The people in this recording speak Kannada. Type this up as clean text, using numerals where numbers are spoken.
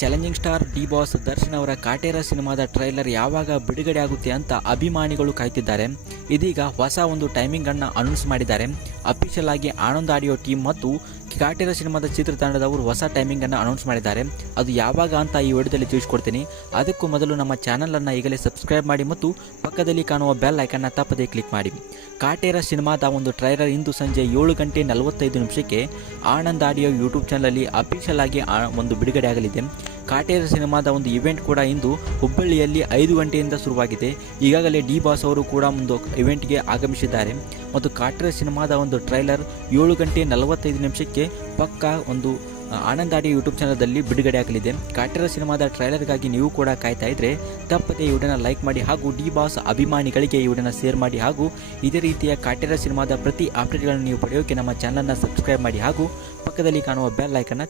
Challenging star D boss Darshan ಅವರ ಕಾಟೇರ ಸಿನಿಮಾದ ಟ್ರೈಲರ್ ಯಾವಾಗ ಬಿಡುಗಡೆ ಆಗುತ್ತೆ ಅಂತ ಅಭಿಮಾನಿಗಳು ಕಾಯ್ತಿದ್ದಾರೆ. ಇದೀಗ ಹೊಸ ಒಂದು ಟೈಮಿಂಗ್ ಅನ್ನು ಅನೌನ್ಸ್ ಮಾಡಿದ್ದಾರೆ. ಅಫಿಷಿಯಲ್ ಆಗಿ ಆನಂದ್ ಆಡಿಯೋ ಟೀಮ್ ಮತ್ತು ಕಾಟೇರ ಸಿನಿಮಾದ ಚಿತ್ರತಂಡದವರು ಹೊಸ ಟೈಮಿಂಗ್ ಅನ್ನು ಅನೌನ್ಸ್ ಮಾಡಿದ್ದಾರೆ. ಅದು ಯಾವಾಗ ಅಂತ ಈ ವಿಡಿಯೋದಲ್ಲಿ ತಿಳಿಸ್ಕೊಡ್ತೀನಿ. ಅದಕ್ಕೂ ಮೊದಲು ನಮ್ಮ ಚಾನಲ್ ಅನ್ನು ಈಗಲೇ ಸಬ್ಸ್ಕ್ರೈಬ್ ಮಾಡಿ ಮತ್ತು ಪಕ್ಕದಲ್ಲಿ ಕಾಣುವ ಬೆಲ್ ಐಕನ್ನ ತಪ್ಪದೇ ಕ್ಲಿಕ್ ಮಾಡಿ. ಕಾಟೇರ ಸಿನಿಮಾದ ಒಂದು ಟ್ರೈಲರ್ ಇಂದು ಸಂಜೆ 7:45 ಆನಂದ್ ಆಡಿಯೋ ಯೂಟ್ಯೂಬ್ ಚಾನಲಲ್ಲಿ ಅಫಿಷಿಯಲ್ ಆಗಿ ಒಂದು ಬಿಡುಗಡೆ ಆಗಲಿದೆ. ಕಾಟೇರ ಸಿನಿಮಾದ ಒಂದು ಇವೆಂಟ್ ಕೂಡ ಇಂದು ಹುಬ್ಬಳ್ಳಿಯಲ್ಲಿ 5 ಗಂಟೆಯಿಂದ ಶುರುವಾಗಿದೆ. ಈಗಾಗಲೇ ಡಿ ಬಾಸ್ ಅವರು ಕೂಡ ಒಂದು ಇವೆಂಟ್ಗೆ ಆಗಮಿಸಿದ್ದಾರೆ ಮತ್ತು ಕಾಟೇರ ಸಿನಿಮಾದ ಒಂದು ಟ್ರೈಲರ್ 7:45 ಪಕ್ಕಾ ಒಂದು ಆನಂದ್ ಆಡಿಯೋ ಯೂಟ್ಯೂಬ್ ಚಾನಲ್ದಲ್ಲಿ ಬಿಡುಗಡೆ ಆಗಲಿದೆ. ಕಾಟೇರ ಸಿನಿಮಾದ ಟ್ರೈಲರ್ಗಾಗಿ ನೀವು ಕೂಡ ಕಾಯ್ತಾ ಇದ್ರೆ ತಪ್ಪದೆ ಈ ವಿಡಿಯೋನ ಲೈಕ್ ಮಾಡಿ ಹಾಗೂ ಡಿ ಬಾಸ್ ಅಭಿಮಾನಿಗಳಿಗೆ ಈ ವಿಡಿಯೋನ ಶೇರ್ ಮಾಡಿ ಹಾಗೂ ಇದೇ ರೀತಿಯ ಕಾಟೇರ ಸಿನಿಮಾದ ಪ್ರತಿ ಅಪ್ಡೇಟ್ಗಳನ್ನು ನೀವು ಪಡೆಯೋಕೆ ನಮ್ಮ ಚಾನಲ್ನ ಸಬ್ಸ್ಕ್ರೈಬ್ ಮಾಡಿ ಹಾಗೂ ಪಕ್ಕದಲ್ಲಿ ಕಾಣುವ ಬೆಲ್ ಐಕನ್ನ